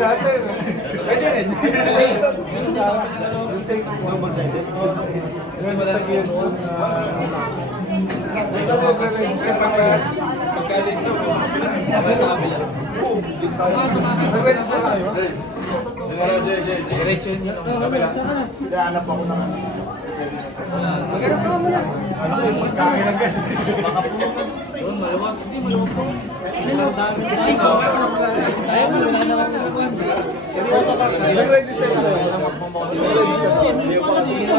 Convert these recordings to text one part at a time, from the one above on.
sa atin. Pwede rin. Take one more time. Masagyan mo. Ito mo pre-register pa ka. Pagkalit ito. Sa kabila. Mag-register tayo. Diretso niya. Hinahanap ako na. Maghanap ka muna. Ano yung pagkain ng ganyan? Maluwag. Hindi, maluwag po. Seryoso ka. Mag-register ka tayo.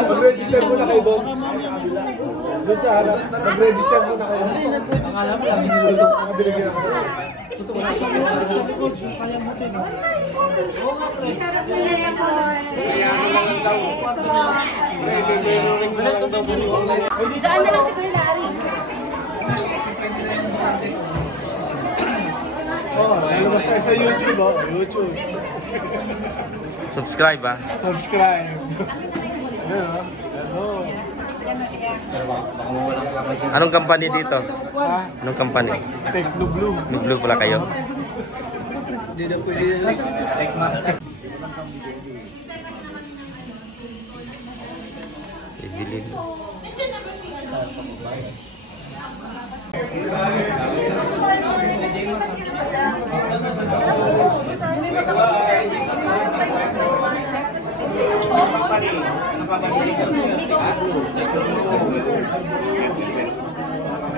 Mag-register muna kayo doon. Doon sa harap. Mag-register muna kayo. Ang alam mo lang, hinulog. Ang binigyan ako. Totoo na sa mga kaya mo din. Diyan na lang siguro Larry. Lumabas tayo sa YouTube, oh. YouTube. Subscribe, ah. Subscribe. Hello. Anong company dito? Ha? Anong company? Techno Blue. Blue pala kayo? Hindi na pwede. Techmaster. Ibilin.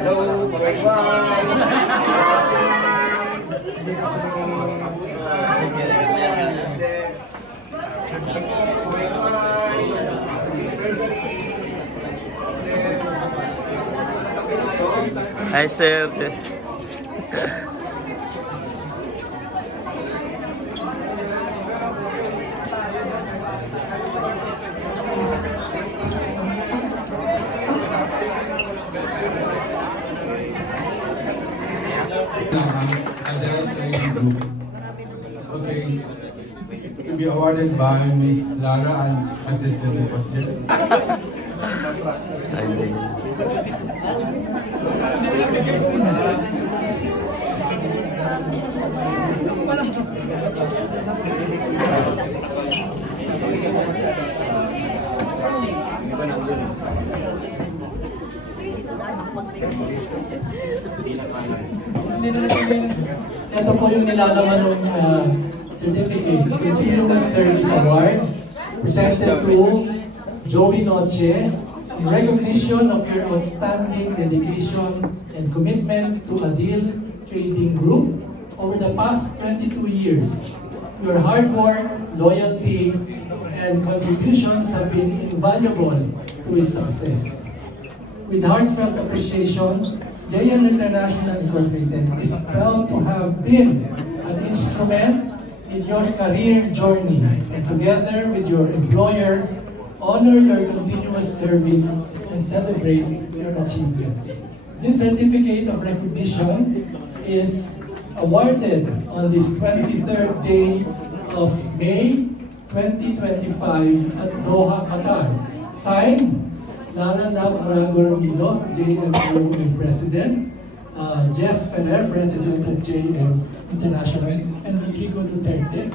Hello, Hi, sir. Okay, to be awarded by Miss Lara and Assistant Representative. Ito po yung nilalaman ng certificate, Continuous Service Award, presented to Joey Noche, in recognition of your outstanding dedication and commitment to Adil Trading Group over the past 22 years. Your hard work, loyalty, and contributions have been invaluable to its success. With heartfelt appreciation, JM International Incorporated is proud to have been an instrument in your career journey, and together with your employer, honor your continuous service and celebrate your achievements. This certificate of recognition is awarded on this 23rd day of May 2025 at Doha, Qatar. Signed, Lara Love Aragor Milo, JMIOA President, Jess Ferrer, President of JM International, and Rodrigo Duterte.